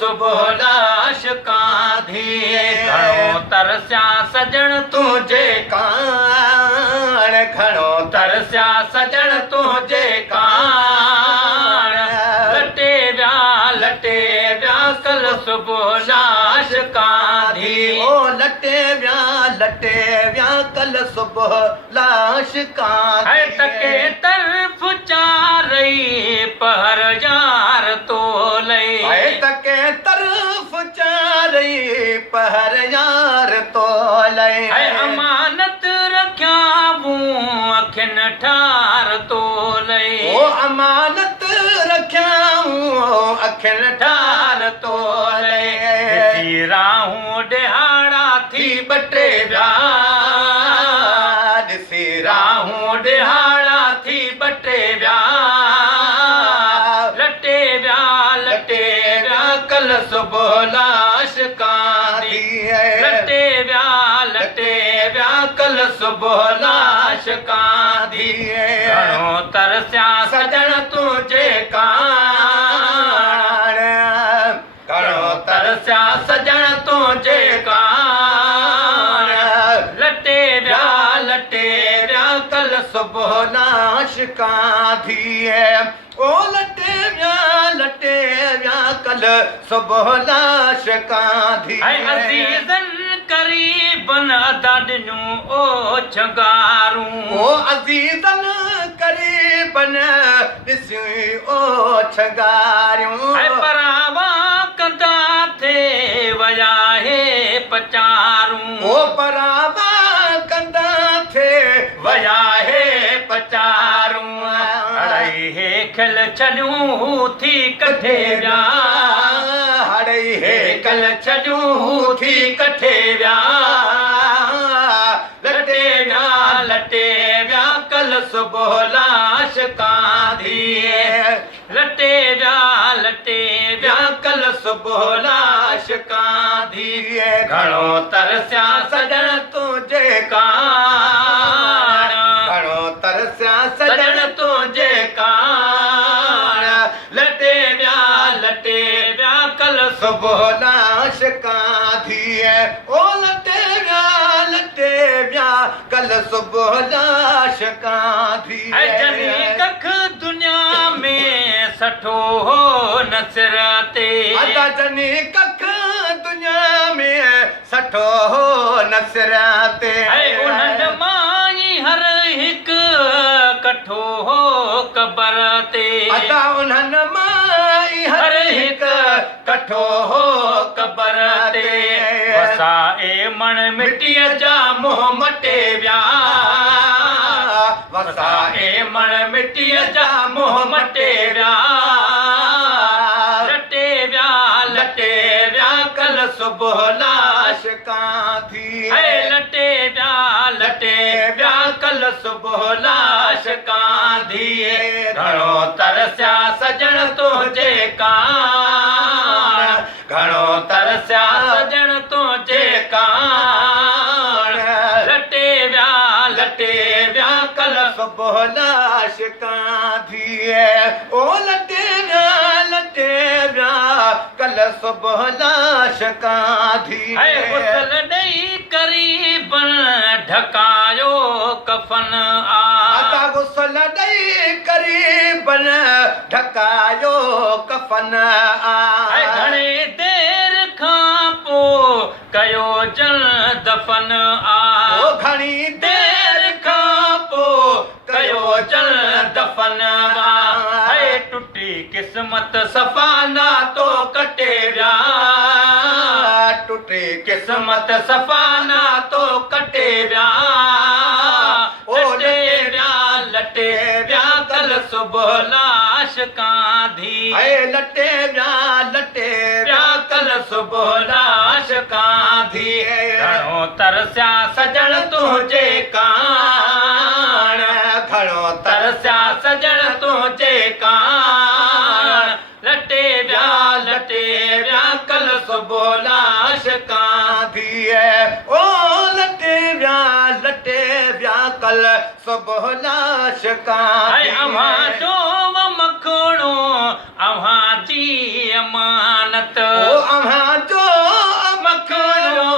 सुबुह लाश कांधी घणो तरसिया सजण तुंहिंजे कान घणो तरसिया सजण तुंहिंजे कान लटे विया कल सुबुह लाश कांधी ओ लटे विया कल सुबुह लाश कांधी तके तरफ चारई पहर यार तो लई तके तरफ चारई पहर यार तो लई अमानत रखिया मूं अखिन ठार तो लई ओ अमानत रखिया मूं अखिन ठार तो लई राहूं ॾिहाड़ा थी बटे विया ॾिसी राहूं ॾिहाड़ा थी बटे विया लटे विया कल सुबुह लाश कांधी लटे विया कल सुबुह लाश कांधी घणो तरसिया सजण तुंहिंजे कान घणो तरसिया सजण तुंहिंजे कान लटे विया कल सुबुह लाश कांधी ओ लटे विया कल सुबुह लाश कांधी अज़ीज़न करीबन अदा ॾिनूं ओ छगारूं ओ अज़ीज़न करीबन ॾिसी ओ छगारियूं परावा कंदा थे वया हे पचारूं ओ परावा कंदा थे वया हे पचारूं हड़ई हे खिल छॾियूं थी कठे विया हड़ई हे कल छॾियूं थी कठे विया लटे विया कल सुबुह लाश कांधी लटे विया कल सुबुह लाश कांधी घणो तरसिया सजण तुंहिंजे कान घणो तरसिया सजण तुंहिंजे कान लटे विया कल सुबुह लाश कांधी ओ लटे विया कल सुबुह लाश कांधी जनी कख दुनिया में सठो हो नसर ते जनी कख दुनिया में सठो हो नसर ते उन्हनि माई हर हिकु कठो हो कबर ते उन्हनि माई हर हिकु कठो हो कबर ते वसाए मण मिटीअ जा मुंहुं मटे विया वसाए मण मिटीअ जा मुंहुं मटे विया लटे विया कल सुबुह लाश कांधी लटे विया कल सुबुह लाश कांधी घणो तरसिया सजण तुंहिंजे कान घणो तरसिया सजण तुंहिंजे कान लटे विया कल सुबुह लाश कांधी ओ लटे विया कल सुबुह लाश कांधी गुसल ॾेई करीबन ढकायो कफन आ गुसल ॾेई करीबन ढकायो कफन आ घणे देर खां पोइ कयो जल दफन आ घणी देर खां पोइ कयो जल दफन आ टुटी किस्मत सफ़ाना तो कटे विया टुटी किस्मत सफ़ाना तो कटे विया ओ लटे विया कल सुबुह लाश कांधी लटे विया कल सुबुह लाश कांधी घणो तरसिया सजण तुंहिंजे कान घणो तरसिया सजण तुंहिंजे कान लटे विया कल सुबोला शिकां दिए ओ लटे व्या कल सुबोला शिकां ऐं अव्हां जो मखणो अव्हां जी अमानत ओ अव्हां जो मखणो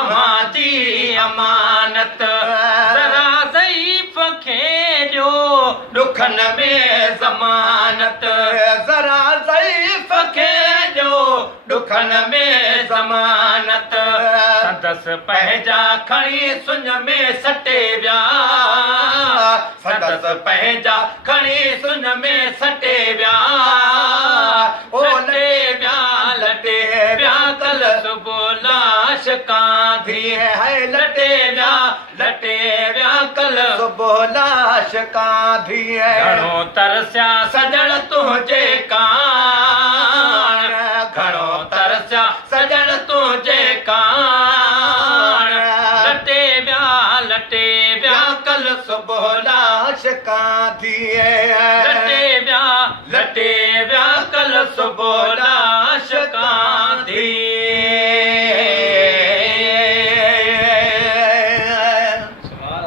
अव्हां जी अमानत ज़रा ज़ईफ़ खे ॾियो ॾुखनि में ज़मानत ज़रा ज़ईफ़ खे ॾियो ॾुखनि में ज़मानत संदसि पंहिंजा खणी सुञ में सटे विया संदसि पंहिंजा खणी सुञ में सटे विया लटे विया कल सुबोला शिकां दिए है लटे विया कल सुबोला शिकां दिए घणो तरसिया सजण तुंहिंजे कान घणो तरसिया सजण तुंहिंजे कान लटे विया कल सुबोला शिकां दिए लटे विया कल सुबोला